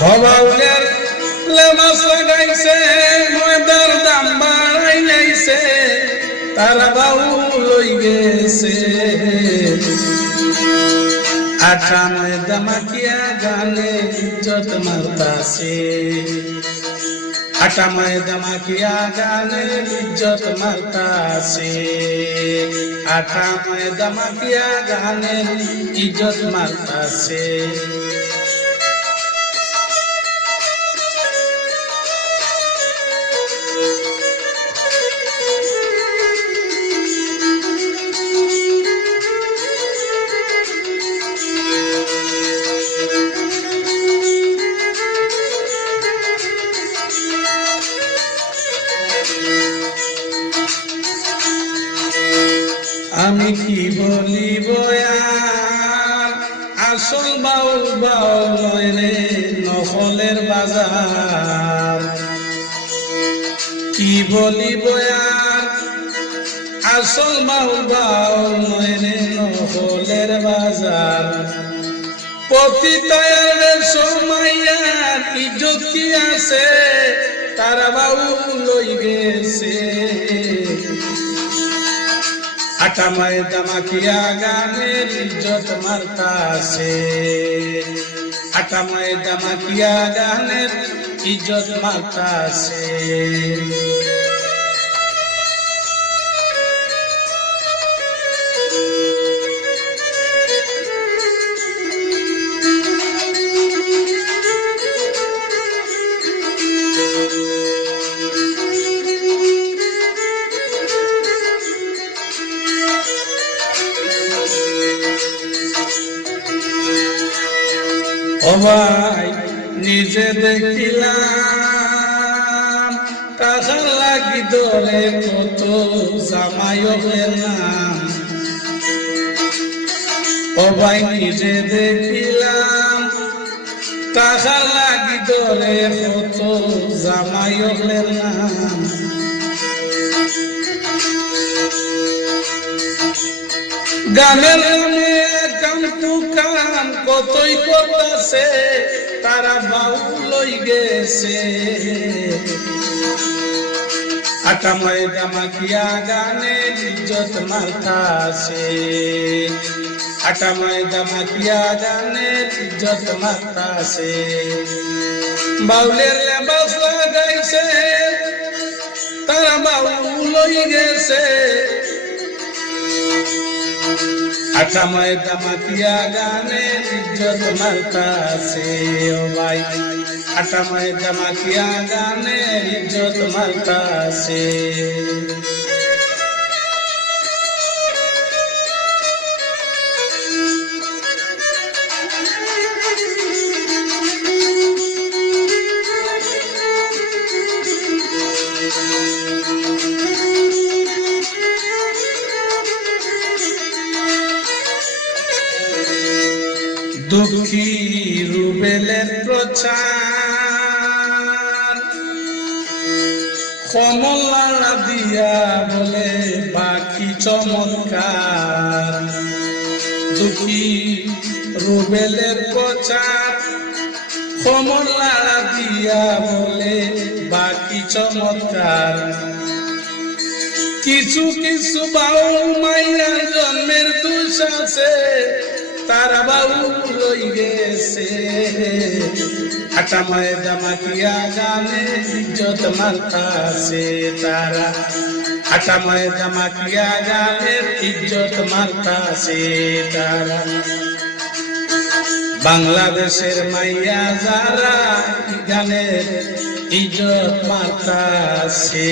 হবাউলের লেমাস লাগাইছে ময়দার দাম বাড়াই লাইছে তারা বাউল লই গেছে আটা ময়দা মাখিয়া গানে ইজ্জত মারতাছে আটা ময়দা মাখিয়া গানে ইজ্জত মারতাছে আটা ময়দা মাখিয়া গানে ইজ্জত মারতাছে আমি কি বলিব আর আসল বাউল বাউল নয় রে নকলের বাজার কি বলিব আর আসল বাউল বাউল নয় রে নকলের বাজার পতিতায়ের সময়য়ার ইজ্জত কি আছে তারা বাউল লই গেছে আটা ময়দা মাখিয়া গানের ইজ্জত মারতাছে আটা ময়দা মাখিয়া গানের ইজ্জত মারতাছে ও ভাই নিজে দেখিলাম টাকা লাগি দরে কত জামাইয়ের নাম ও ভাই নিজে দেখিলাম টাকা লাগি দরে কত জামাইয়ের নাম গানের নামে কামটু কাম কতই করতেছে তারা বাউল লই গেছে আটা ময়দা মাখিয়া গানের ইজ্জত মারতাছে আটা ময়দা মাখিয়া গানের ইজ্জত মারতাছে বাউলের লেবাস লাগাইছে তারা বাউল লই গেছে আটা ময়দা মাখিয়া গানের ইজ্জত মারতাছে ও ভাই আটা ময়দা মাখিয়া গানের ইজ্জত মারতাছে দুঃখী রুবেলের প্রচার কমলা দিয়া বলে বাকি চমৎকার দুঃখী রুবেলের প্রচার কমলা দিয়া বলে বাকি চমৎকার কিছু কিছু বাউল মাইয়ার জন্মের দোষ আছে তারা বাউল লই গেছে আটা ময়দা মাখিয়া গানের ইজ্জত মারতাছে তারা আটা ময়দা মাখিয়া গানের ইজ্জত মারতাছে তারা বাংলাদেশের মাইয়া যারা গানের ইজ্জত মারতাছে।